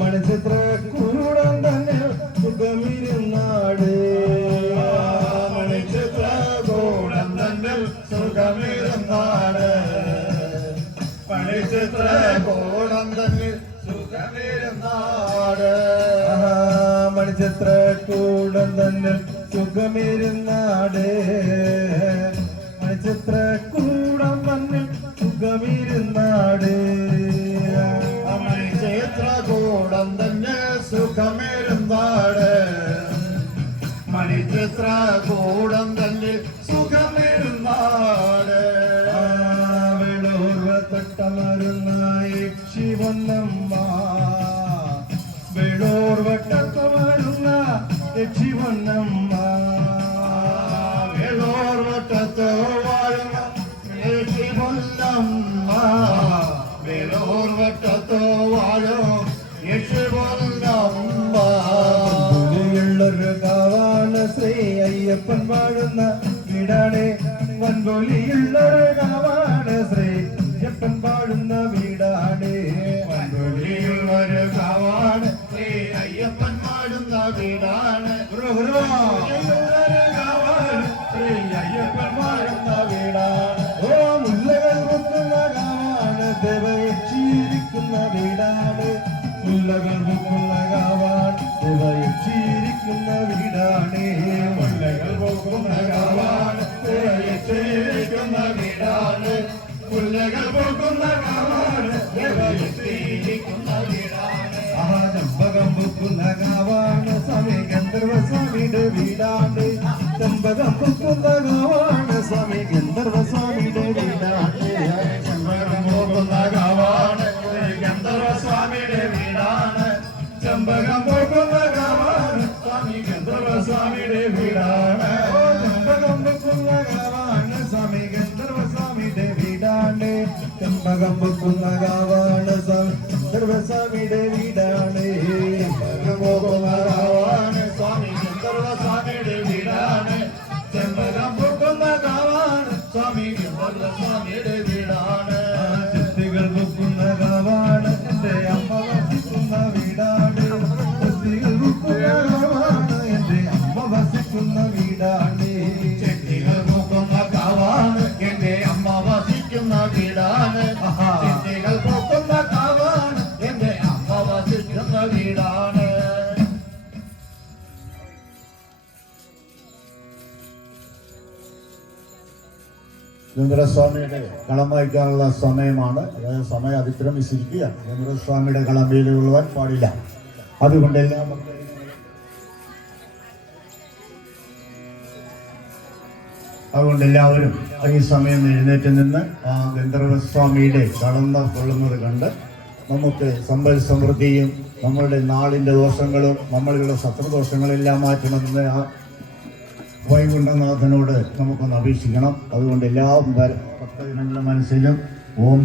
മണിച്ചിത്ര കൂടം തന്നെ സുഖമിരുന്നാട് മണിച്ചിത്ര കൂടം തന്നെ സുഖമിരുന്നാട് മണിച്ചിത്ര കൂടം തന്നെ സുഖമിരുന്നാട് മണിച്ചിത്ര കൂടം തന്നെ സുഖമിരുന്നാട് മണിച്ചിത്ര കൂടം തന്നെ സുഖമിരുന്നാട് മണിച്ചിത്ര കൂടം തന്നെ സുഖമിരുന്നാട് മണിച്ചിത്ര കൂടം തന്നെ സുഖമിരുന്നാട് വെളൂർവട്ടമരുന്ന യക്ഷിവന്നമ്മ വെളൂർവട്ടമരുന്ന യക്ഷിവന്നമ്മ വേളൂർവട്ടത്ത് വാഴുന്ന യക്ഷിവന്നമ്മ വേളൂർവട്ടത്ത് വാഴും യക്ഷിവന്നമ്മ ഉള്ളൊരു കാവാണ് ശ്രീ അയ്യപ്പൻ വാഴുന്ന വീടാണ് വൻപൊലിയുള്ളൊരു കാവാണ് ശ്രീ അയ്യപ്പൻ വാഴുന്ന വീടാണ് വൻപൊലിയുള്ളൊരു കാവാണ് ശ്രീ അയ്യപ്പൻ വാഴുന്ന വീടാണ് കാവാണ് ശ്രീ അയ്യപ്പൻ വാഴുന്ന വീടാണ് ഓ മുല്ലകൾ പൊക്കുന്ന കാവാണ് ദേവയക്ഷിയിരിക്കുന്ന വീടാണ് മുല്ലകൾ പൊക്കുന്ന കാവാണ് ദേവയക്ഷിയിരിക്കുന്ന വീടാണ് മുല്ലകൾ പൊക്കുന്ന കാവാണ് ദേവയക്ഷിയിരിക്കുന്ന വീടാണ് മുല്ലകൾ പൊക്കുന്ന കാവാണ് ദേവയക്ഷിയിരിക്കുന്ന വീടാണ് ചെമ്പകം പൊക്കുന്ന കാവാണ് സ്വാമി ഗന്ധർവ സ്വാമിയുടെ വീടാണ് ചെമ്പകം പൊക്കുന്ന കാവാണ് സ്വാമി ഗന്ധർവ സ്വാമിയുടെ വീടാണ് ചെമ്പകം പോകുന്ന കാവാണ് ഗന്ധർവ സ്വാമിയുടെ വീടാണ് ചെമ്പകം പോകുന്ന കാവാണ് സ്വാമി ഗന്ധർവ സ്വാമിയുടെ വീടാണ് ചെമ്പകം പൊക്കുന്ന കാവാണ് സ്വാമി ഗന്ധർവ സ്വാമിയുടെ വീടാണ് ചെമ്പകം പൊക്കുന്ന കാവാണ് സ്വാമി ഗന്ധർവ സ്വാമിയുടെ വീടാണ് പോകുന്ന കാവാണ് സ്വാമി ഗന്ധർവ സ്വാമിയുടെ വീടാണ് ചെമ്പകം പോകുന്ന കാവാണ് സ്വാമി ഗന്ധർവ സ്വാമിയുടെ വീടാണ് ചെത്തികൾ പൊക്കുന്ന കാവാണ് എന്റെ അമ്മ വസിക്കുന്ന വീടാണ് ചെത്തികൾ പൊക്കുന്ന കാവാണ് എന്റെ അമ്മ വസിക്കുന്ന വീടാണ് ചെട്ടികൾ പൊക്കുന്ന കാവാണ് എന്റെ അമ്മ വസിക്കുന്ന വീടാണ് ചെട്ടികൾ പൊക്കുന്ന കാവാണ് എന്റെ അമ്മ വസിക്കുന്ന വീടാണ് ഗംഭീരസ്വാമിയുടെ കളം വായിക്കാനുള്ള സമയമാണ്. അതായത് സമയം അതിക്രമിച്ചിരിക്കുകയാണ്. ഗംഭീരസ്വാമിയുടെ കളം കൊള്ളുവാൻ പാടില്ല. അതുകൊണ്ട് എല്ലാവരും ഈ സമയം എഴുന്നേറ്റ് നിന്ന് ആ ഗന്ധർവസ്വാമിയുടെ കളം കൊള്ളുന്നത് കണ്ട് നമുക്ക് സമ്പൽ സമൃദ്ധിയും നമ്മളുടെ നാളിൻ്റെ ദോഷങ്ങളും നമ്മളുടെ ശത്രുദോഷങ്ങളെല്ലാം മാറ്റണമെന്ന് ആ വൈകുണ്ഠനാഥനോട് നമുക്കൊന്ന് അപേക്ഷിക്കണം. അതുകൊണ്ട് എല്ലാ ഭക്തജനങ്ങളുടെ മനസ്സിലും ഓം